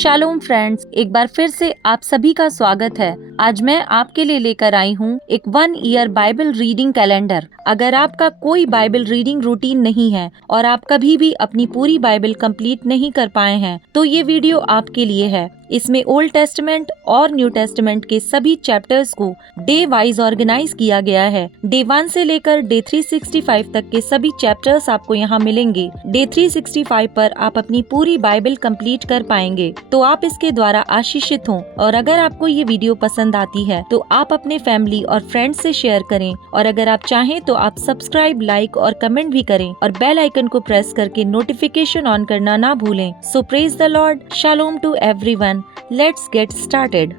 Shalom friends, एक बार फिर से आप सभी का स्वागत है। आज मैं आपके लिए लेकर आई हूँ एक 1 ईयर बाइबल रीडिंग कैलेंडर। अगर आपका कोई बाइबल रीडिंग रूटीन नहीं है और आप कभी भी अपनी पूरी बाइबल कंप्लीट नहीं कर पाए हैं, तो ये वीडियो आपके लिए है। इसमें ओल्ड टेस्टमेंट और न्यू टेस्टमेंट के सभी चैप्टर्स को डे वाइज ऑर्गेनाइज किया गया है। डे 1 से लेकर डे 365 तक के सभी चैप्टर्स आपको यहाँ मिलेंगे। डे 365 पर आप अपनी पूरी बाइबल कंप्लीट कर पाएंगे, तो आप इसके द्वारा आशीषित हों। और अगर आपको ये वीडियो पसंद आती है तो आप अपने फैमिली और फ्रेंड्स से शेयर करें, और अगर आप चाहें तो आप सब्सक्राइब, लाइक और कमेंट भी करें और बेल आइकन को प्रेस करके नोटिफिकेशन ऑन करना ना भूलें। So praise the Lord, shalom to everyone. Let's get started.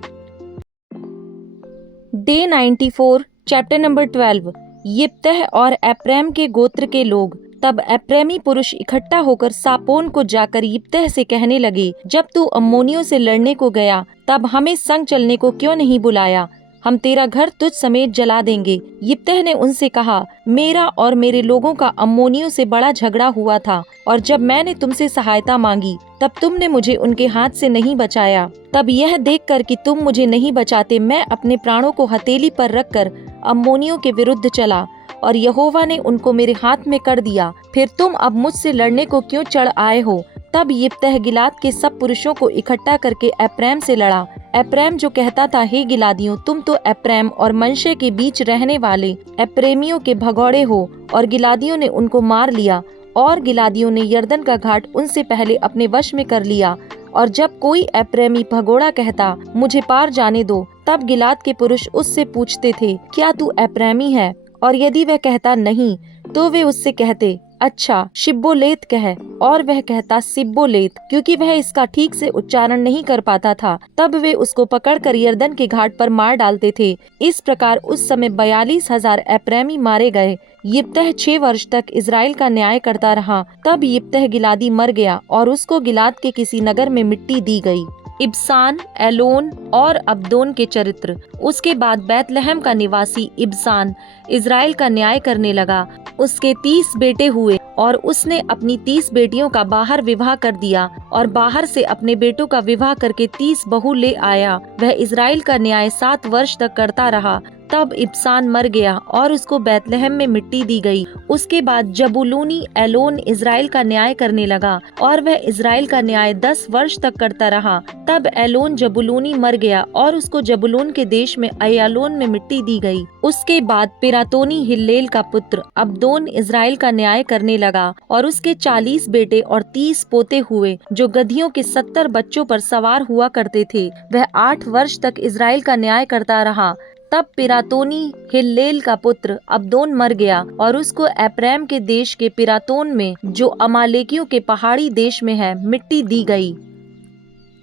Day 94, chapter number 12। Jephthah और एप्रैम के गोत्र के लोग। तब एप्रैमी पुरुष इकट्ठा होकर सापोन को जाकर यिप्तह से कहने लगे, जब तू अम्मोनियों से लड़ने को गया तब हमें संग चलने को क्यों नहीं बुलाया? हम तेरा घर तुझ समेत जला देंगे। यिप्तह ने उनसे कहा, मेरा और मेरे लोगों का अम्मोनियों से बड़ा झगड़ा हुआ था, और जब मैंने तुमसे सहायता मांगी तब तुमने मुझे उनके हाथ से नहीं बचाया। तब यह देखकर कि तुम मुझे नहीं बचाते, मैं अपने प्राणों को हथेली पर रखकर अम्मोनियों के विरुद्ध चला, और यहोवा ने उनको मेरे हाथ में कर दिया। फिर तुम अब मुझसे लड़ने को क्यों चढ़ आए हो? तब यिप्तह गिलाद के सब पुरुषों को इकट्ठा करके एप्रैम से लड़ा। एप्रैम जो कहता था, हे गिलादियों, तुम तो एप्रैम और मनशे के बीच रहने वाले एप्रेमियों के भगौड़े हो। और गिलादियों ने उनको मार लिया, और गिलादियों ने यरदन का घाट उनसे पहले अपने वश में कर लिया। और जब कोई एप्रेमी भगोड़ा कहता, मुझे पार जाने दो, तब गिलाद के पुरुष उससे पूछते थे, क्या तू एप्रेमी है? और यदि वह कहता नहीं, तो वे उससे कहते, अच्छा शिब्बोलेत कह। और वह कहता सिब्बोलेत, क्योंकि वह इसका ठीक से उच्चारण नहीं कर पाता था। तब वे उसको पकड़कर यरदन के घाट पर मार डालते थे। इस प्रकार उस समय 42,000 एप्रैमी मारे गए। यिप्तह 6 वर्ष तक इजराइल का न्याय करता रहा। तब यिप्तह गिलादी मर गया, और उसको गिलाद के किसी नगर में मिट्टी दी गई। इब्सान, एलोन और अब्दोन के चरित्र। उसके बाद बैतलहम का निवासी इब्सान इजराइल का न्याय करने लगा। उसके 30 बेटे हुए, और उसने अपनी 30 बेटियों का बाहर विवाह कर दिया, और बाहर से अपने बेटों का विवाह करके 30 बहू ले आया। वह इजराइल का न्याय 7 वर्ष तक करता रहा। तब इब्सान मर गया, और उसको बैतलहम में मिट्टी दी गई। उसके बाद जबूलूनी एलोन इजराइल का न्याय करने लगा, और वह इजराइल का न्याय 10 वर्ष तक करता रहा। तब एलोन जबूलूनी मर गया, और उसको जबूलून के देश में अय्यालोन में मिट्टी दी गई। उसके बाद पिरातोनी हिल्लेल का पुत्र अब्दोन इजराइल का न्याय करने लगा, और उसके 40 बेटे और 30 पोते हुए, जो गधियों के 70 बच्चों पर सवार हुआ करते थे। वह 8 वर्ष तक इजराइल का न्याय करता रहा। तब पिरातोनी हिल्लेल का पुत्र अब्दोन मर गया, और उसको एप्रैम के देश के पिरातोन में, जो अमालेकियों के पहाड़ी देश में है, मिट्टी दी गई।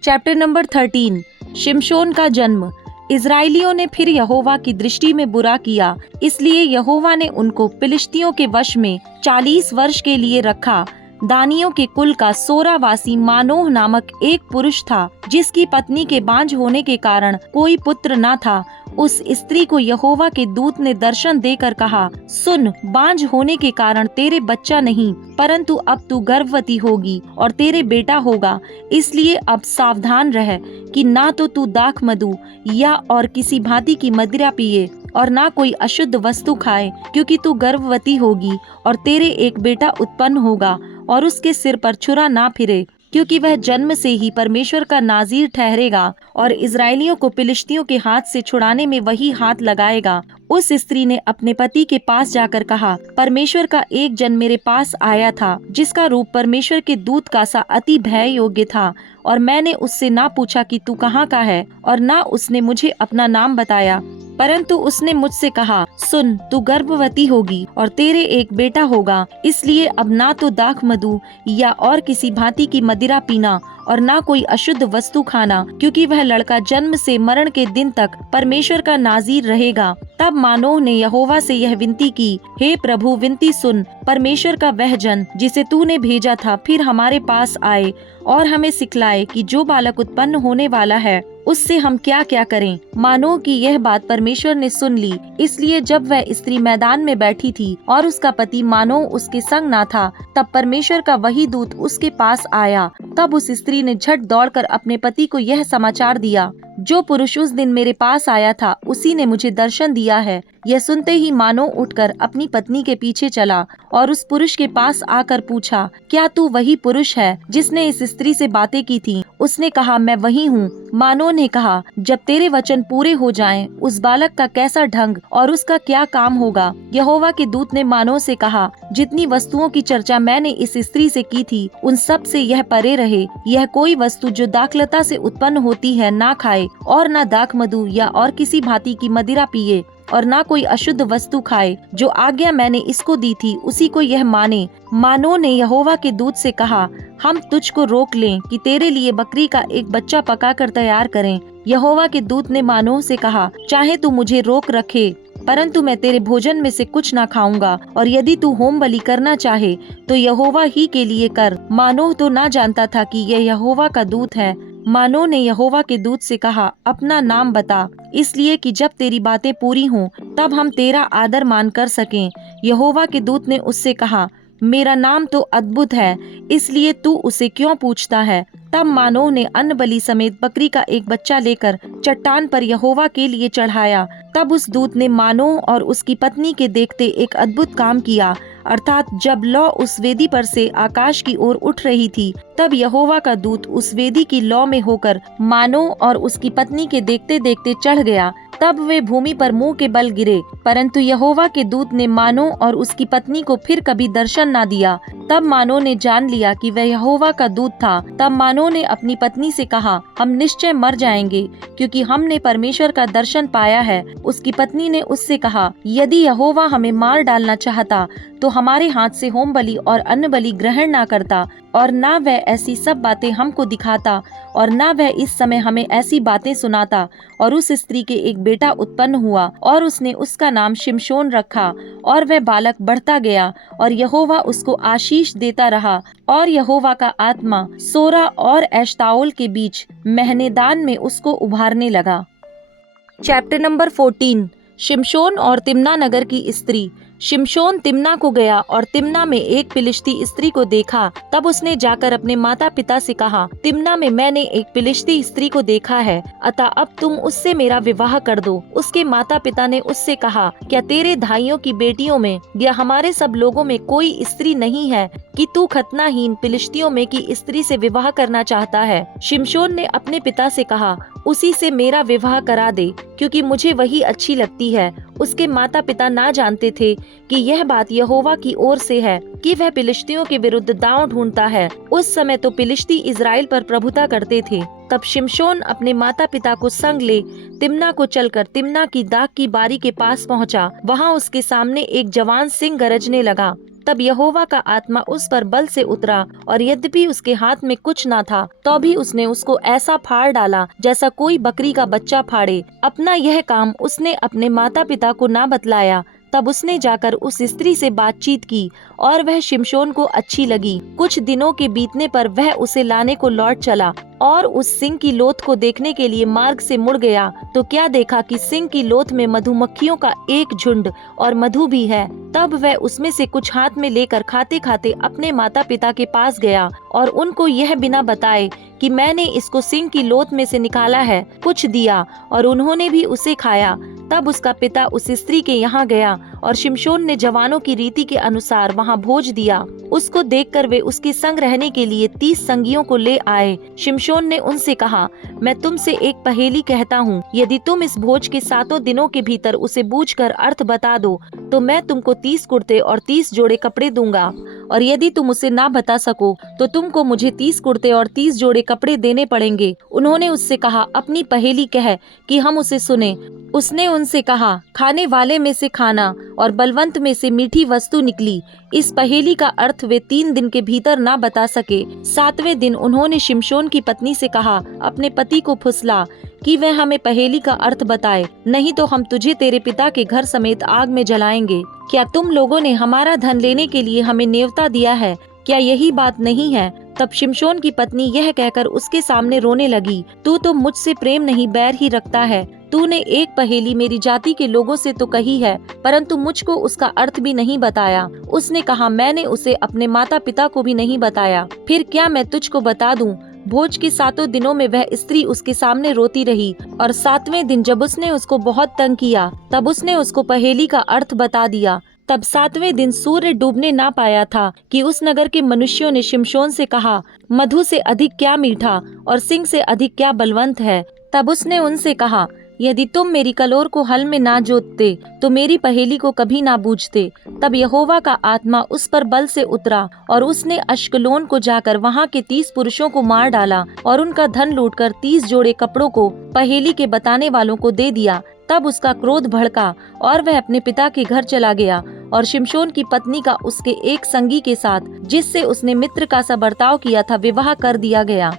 चैप्टर नंबर 13, शिमशोन का जन्म। इजराइलियों ने फिर यहोवा की दृष्टि में बुरा किया, इसलिए यहोवा ने उनको फिलिस्तियों के वश में 40 वर्ष के लिए रखा। दानियों के कुल का सोरावासी मानोह नामक एक पुरुष था, जिसकी पत्नी के बांझ होने के कारण कोई पुत्र न था। उस स्त्री को यहोवा के दूत ने दर्शन देकर कहा, सुन, बांझ होने के कारण तेरे बच्चा नहीं, परंतु अब तू गर्भवती होगी और तेरे बेटा होगा। इसलिए अब सावधान रह कि ना तो तू दाख मधु या और किसी भांति की मदिरा पिए, और ना कोई अशुद्ध वस्तु खाए, क्योंकि तू गर्भवती होगी और तेरे एक बेटा उत्पन्न होगा, और उसके सिर पर छुरा ना फिरे, क्योंकि वह जन्म से ही परमेश्वर का नाजीर ठहरेगा, और इजराइलियों को फिलिस्तियों के हाथ से छुड़ाने में वही हाथ लगाएगा। उस स्त्री ने अपने पति के पास जाकर कहा, परमेश्वर का एक जन मेरे पास आया था, जिसका रूप परमेश्वर के दूत का सा अति भय योग्य था, और मैंने उससे ना पूछा कि तू कहाँ का है, और ना उसने मुझे अपना नाम बताया, परंतु उसने मुझसे कहा, सुन, तू गर्भवती होगी और तेरे एक बेटा होगा। इसलिए अब ना तो दाख मधु या और किसी भांति की मदिरा पीना, और ना कोई अशुद्ध वस्तु खाना, क्योंकि वह लड़का जन्म से मरण के दिन तक परमेश्वर का नाजीर रहेगा। तब मानोह ने यहोवा से यह विनती की, हे प्रभु, विनती सुन। परमेश्वर का वह जन जिसे तूने भेजा था फिर हमारे पास आए, और हमें सिखलाए कि जो बालक उत्पन्न होने वाला है उससे हम क्या क्या करें। मानो कि यह बात परमेश्वर ने सुन ली, इसलिए जब वह स्त्री मैदान में बैठी थी और उसका पति मानो उसके संग ना था, तब परमेश्वर का वही दूत उसके पास आया। तब उस स्त्री ने झट दौड़कर अपने पति को यह समाचार दिया, जो पुरुष उस दिन मेरे पास आया था उसी ने मुझे दर्शन दिया है। यह सुनते ही मानो उठकर अपनी पत्नी के पीछे चला और उस पुरुष के पास आकर पूछा, क्या तू वही पुरुष है जिसने इस स्त्री से बातें की थी? उसने कहा, मैं वही हूँ। मानो ने कहा, जब तेरे वचन पूरे हो जाएं, उस बालक का कैसा ढंग और उसका क्या काम होगा? यहोवा के दूत ने मानो से कहा, जितनी वस्तुओं की चर्चा मैंने इस स्त्री से की थी उन सब से यह परे रहे। यह कोई वस्तु जो दाखलता से उत्पन्न होती है ना खाए, और ना दाख मधु या और किसी भांति की मदिरा पिए, और ना कोई अशुद्ध वस्तु खाए। जो आज्ञा मैंने इसको दी थी उसी को यह माने। मानो ने यहोवा के दूत से कहा, हम तुझको रोक लें कि तेरे लिए बकरी का एक बच्चा पकाकर तैयार करें। यहोवा के दूत ने मानो से कहा, चाहे तू मुझे रोक रखे, परंतु मैं तेरे भोजन में से कुछ ना खाऊंगा, और यदि तू होम बलि करना चाहे तो यहोवा ही के लिए कर। मानो तो ना जानता था कि यह यहोवा का दूत है। मानो ने यहोवा के दूत से कहा, अपना नाम बता, इसलिए कि जब तेरी बातें पूरी हों तब हम तेरा आदर मान कर सकें। यहोवा के दूत ने उससे कहा, मेरा नाम तो अद्भुत है, इसलिए तू उसे क्यों पूछता है? तब मानो ने अन्न बलि समेत बकरी का एक बच्चा लेकर चट्टान पर यहोवा के लिए चढ़ाया। तब उस दूत ने मानो और उसकी पत्नी के देखते एक अद्भुत काम किया, अर्थात जब लौ उस वेदी पर से आकाश की ओर उठ रही थी, तब यहोवा का दूत उस वेदी की लौ में होकर मानो और उसकी पत्नी के देखते देखते चढ़ गया। तब वे भूमि पर मुंह के बल गिरे, परंतु यहोवा के दूत ने मानो और उसकी पत्नी को फिर कभी दर्शन ना दिया। तब मानो ने जान लिया कि वह यहोवा का दूत था। तब मानो ने अपनी पत्नी से कहा, हम निश्चय मर जाएंगे, क्योंकि हमने परमेश्वर का दर्शन पाया है। उसकी पत्नी ने उससे कहा, यदि यहोवा हमें मार डालना चाहता तो हमारे हाथ से होम बलि और अन्न बलि ग्रहण ना करता, और ना वह ऐसी सब बातें हमको दिखाता, और ना वह इस समय हमें ऐसी बातें सुनाता। और उस स्त्री के एक बेटा उत्पन्न हुआ, और उसने उसका नाम शिमशोन रखा। और वह बालक बढ़ता गया, और यहोवा उसको आशीष देता रहा। और यहोवा का आत्मा सोरा और एश्ताओल के बीच महनेदान में उसको उभारने लगा। Chapter number 14। शिमशोन और तिम्ना नगर की स्त्री। शिमशोन तिम्ना को गया और तिम्ना में एक फिलिस्ती स्त्री को देखा। तब उसने जाकर अपने माता पिता से कहा, तिम्ना में मैंने एक फिलिस्ती स्त्री को देखा है, अतः अब तुम उससे मेरा विवाह कर दो। उसके माता पिता ने उससे कहा, क्या तेरे भाइयों की बेटियों में या हमारे सब लोगों में कोई स्त्री नहीं है कि तू खतनाहीन फिलिस्तियों में की स्त्री से विवाह करना चाहता है? शिमशोन ने अपने पिता से कहा, उसी से मेरा विवाह करा दे, क्योंकि मुझे वही अच्छी लगती है। उसके माता पिता ना जानते थे कि यह बात यहोवा की ओर से है कि वह फिलिस्तियों के विरुद्ध दांव ढूंढता है। उस समय तो फिलिस्ती इजराइल पर प्रभुता करते थे। तब शिमशोन अपने माता पिता को संग ले तिम्ना को चलकर तिम्ना की दाख की बारी के पास पहुंचा। वहां उसके सामने एक जवान सिंह गरजने लगा। तब यहोवा का आत्मा उस पर बल से उतरा, और यद्यपि उसके हाथ में कुछ न था तो भी उसने उसको ऐसा फाड़ डाला जैसा कोई बकरी का बच्चा फाड़े। अपना यह काम उसने अपने माता पिता को ना बतलाया। तब उसने जाकर उस स्त्री से बातचीत की, और वह शिमशोन को अच्छी लगी। कुछ दिनों के बीतने पर वह उसे लाने को लौट चला, और उस सिंह की लोथ को देखने के लिए मार्ग से मुड़ गया तो क्या देखा कि सिंह की लोथ में मधुमक्खियों का एक झुंड और मधु भी है। तब वह उसमें से कुछ हाथ में लेकर खाते खाते अपने माता पिता के पास गया, और उनको यह बिना बताए कि मैंने इसको सिंह की लोथ में से निकाला है, कुछ दिया, और उन्होंने भी उसे खाया। तब उसका पिता उस स्त्री के यहाँ गया, और शिमशोन ने जवानों की रीति के अनुसार वहाँ भोज दिया। उसको देखकर वे उसके संग रहने के लिए 30 संगियों को ले आए। शिमशोन ने उनसे कहा, मैं तुमसे एक पहेली कहता हूँ, यदि तुम इस भोज के 7 दिनों के भीतर उसे बूझकर अर्थ बता दो तो मैं तुमको 30 कुर्ते और 30 जोड़े कपड़े दूंगा, और यदि तुम उसे ना बता सको तो तुमको मुझे 30 कुर्ते और 30 जोड़े कपड़े देने पड़ेंगे। उन्होंने उससे कहा, अपनी पहेली कह कि हम उसे सुने। उसने उनसे कहा, खाने वाले में से खाना और बलवंत में से मीठी वस्तु निकली। इस पहेली का अर्थ वे 3 दिन के भीतर ना बता सके। 7वें दिन उन्होंने शिमशोन की पत्नी से कहा, अपने पति को फुसला कि वह हमें पहेली का अर्थ बताए, नहीं तो हम तुझे तेरे पिता के घर समेत आग में जलाएंगे। क्या तुम लोगों ने हमारा धन लेने के लिए हमें नेवता दिया है क्या यही बात नहीं है? तब शिमशोन की पत्नी यह कहकर उसके सामने रोने लगी, तू तो मुझसे प्रेम नहीं बैर ही रखता है। तूने एक पहेली मेरी जाति के लोगों से तो कही है, परंतु मुझको उसका अर्थ भी नहीं बताया। उसने कहा, मैंने उसे अपने माता पिता को भी नहीं बताया। फिर क्या मैं तुझको बता दूं? भोज के 7 दिनों में वह स्त्री उसके सामने रोती रही, और 7वें दिन जब उसने उसको बहुत तंग किया, तब उसने उसको पहेली का अर्थ बता दिया। तब 7वें दिन सूर्य डूबने ना पाया था कि उस नगर के मनुष्यों ने शिमशोन से कहा, मधु से अधिक क्या मीठा और सिंह से अधिक क्या बलवंत है। तब उसने उनसे कहा, यदि तुम मेरी कलोर को हल में ना जोतते तो मेरी पहेली को कभी ना बूझते। तब यहोवा का आत्मा उस पर बल से उतरा, और उसने अश्कलोन को जाकर वहां के 30 पुरुषों को मार डाला, और उनका धन लूटकर 30 जोड़े कपड़ों को पहेली के बताने वालों को दे दिया। तब उसका क्रोध भड़का और वह अपने पिता के घर चला गया, और शिमशोन की पत्नी का उसके एक संगी के साथ, जिससे उसने मित्र का सा बर्ताव किया था, विवाह कर दिया गया।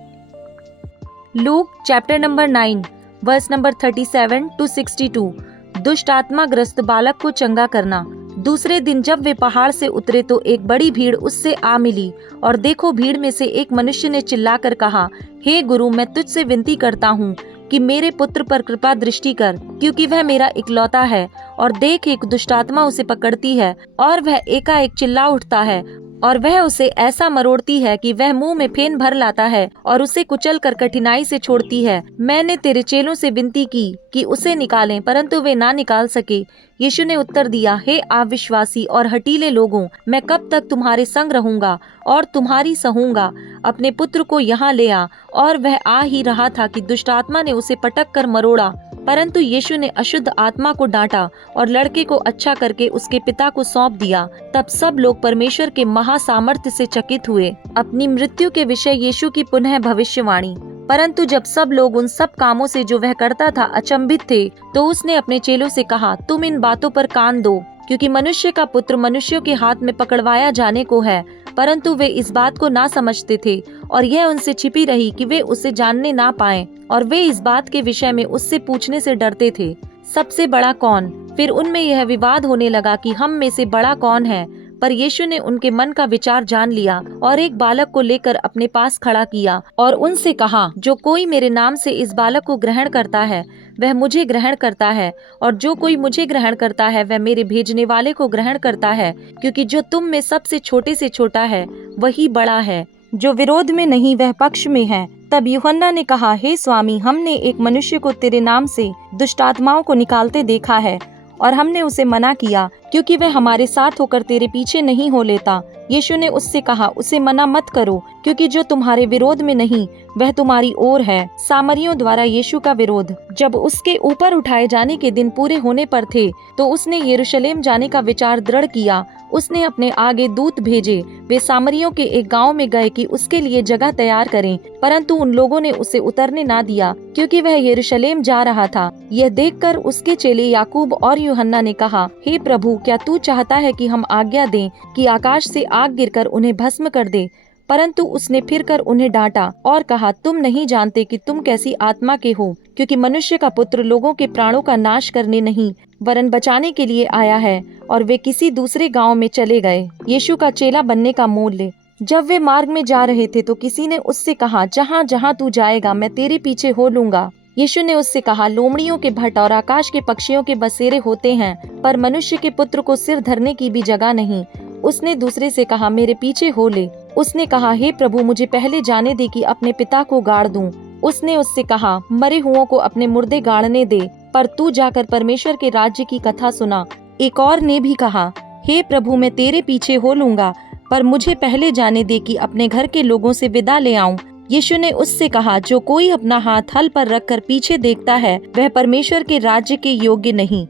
Luke chapter number 9 verse number 37 to 62। दुष्ट आत्मा ग्रस्त बालक को चंगा करना। दूसरे दिन जब वे पहाड़ से उतरे तो एक बड़ी भीड़ उससे आ मिली, और देखो भीड़ में से एक मनुष्य ने चिल्लाकर कहा, हे गुरु, मैं तुझसे विनती करता हूँ कि मेरे पुत्र पर कृपा दृष्टि कर, क्योंकि वह मेरा इकलौता है। और देख, एक दुष्टात्मा उसे पकड़ती है, और वह एकाएक चिल्ला उठता है, और वह उसे ऐसा मरोड़ती है कि वह मुंह में फेन भर लाता है, और उसे कुचल कर कठिनाई से छोड़ती है। मैंने तेरे चेलों से विनती की कि उसे निकालें, परंतु वे ना निकाल सके। यीशु ने उत्तर दिया, हे अविश्वासी और हठीले लोगों, मैं कब तक तुम्हारे संग रहूंगा और तुम्हारी सहूंगा? अपने पुत्र को यहाँ ले आ। और वह आ ही रहा था कि दुष्ट आत्मा ने उसे पटक कर मरोड़ा, परंतु यीशु ने अशुद्ध आत्मा को डांटा और लड़के को अच्छा करके उसके पिता को सौंप दिया। तब सब लोग परमेश्वर के महासामर्थ्य से चकित हुए। अपनी मृत्यु के विषय यीशु की पुनः भविष्यवाणी। परंतु जब सब लोग उन सब कामों से जो वह करता था अचंभित थे, तो उसने अपने चेलों से कहा, तुम इन बातों पर कान दो, क्योंकि मनुष्य का पुत्र मनुष्यों के हाथ में पकड़वाया जाने को है। परंतु वे इस बात को ना समझते थे, और यह उनसे छिपी रही कि वे उसे जानने ना पाएं, और वे इस बात के विषय में उससे पूछने से डरते थे, सबसे बड़ा कौन? फिर उनमें यह विवाद होने लगा कि हम में से बड़ा कौन है। पर यीशु ने उनके मन का विचार जान लिया, और एक बालक को लेकर अपने पास खड़ा किया, और उनसे कहा, जो कोई मेरे नाम से इस बालक को ग्रहण करता है वह मुझे ग्रहण करता है, और जो कोई मुझे ग्रहण करता है वह मेरे भेजने वाले को ग्रहण करता है। क्योंकि जो तुम में सबसे छोटे से छोटा है वही बड़ा है। जो विरोध में नहीं वह पक्ष में है। तब यूहन्ना ने कहा, हे स्वामी, हमने एक मनुष्य को तेरे नाम से दुष्ट आत्माओं को निकालते देखा है, और हमने उसे मना किया, क्योंकि वह हमारे साथ होकर तेरे पीछे नहीं हो लेता। यीशु ने उससे कहा, उसे मना मत करो, क्योंकि जो तुम्हारे विरोध में नहीं वह तुम्हारी ओर है। सामरियों द्वारा यीशु का विरोध। जब उसके ऊपर उठाए जाने के दिन पूरे होने पर थे, तो उसने यरूशलेम जाने का विचार दृढ़ किया। उसने अपने आगे दूत भेजे, वे सामरियों के एक गांव में गए कि उसके लिए जगह तैयार करें, परंतु उन लोगों ने उसे उतरने ना दिया, क्योंकि वह यरूशलेम जा रहा था। यह देखकर उसके चेले याकूब और यूहन्ना ने कहा, हे प्रभु, क्या तू चाहता है कि हम आज्ञा दें कि आकाश से आग गिरकर उन्हें भस्म कर दे? परंतु उसने फिर कर उन्हें डांटा और कहा, तुम नहीं जानते कि तुम कैसी आत्मा के हो, क्योंकि मनुष्य का पुत्र लोगों के प्राणों का नाश करने नहीं वरन बचाने के लिए आया है। और वे किसी दूसरे गांव में चले गए। यीशु का चेला बनने का मूल्य। जब वे मार्ग में जा रहे थे तो किसी ने उससे कहा, जहाँ जहाँ तू जाएगा मैं तेरे पीछे हो लूंगा। यीशु ने उससे कहा, लोमड़ियों के भट्ट और आकाश के पक्षियों के बसेरे होते हैं, पर मनुष्य के पुत्र को सिर धरने की भी जगह नहीं। उसने दूसरे से कहा, मेरे पीछे हो ले। उसने कहा, हे प्रभु, मुझे पहले जाने दे कि अपने पिता को गाड़ दूं। उसने उससे कहा, मरे हुओं को अपने मुर्दे गाड़ने दे, पर तू जाकर परमेश्वर के राज्य की कथा सुना। एक और ने भी कहा, हे प्रभु, मैं तेरे पीछे हो लूंगा, पर मुझे पहले जाने दे कि अपने घर के लोगों से विदा ले आऊं। यीशु ने उससे कहा, जो कोई अपना हाथ हल पर रखकर पीछे देखता है वह परमेश्वर के राज्य के योग्य नहीं।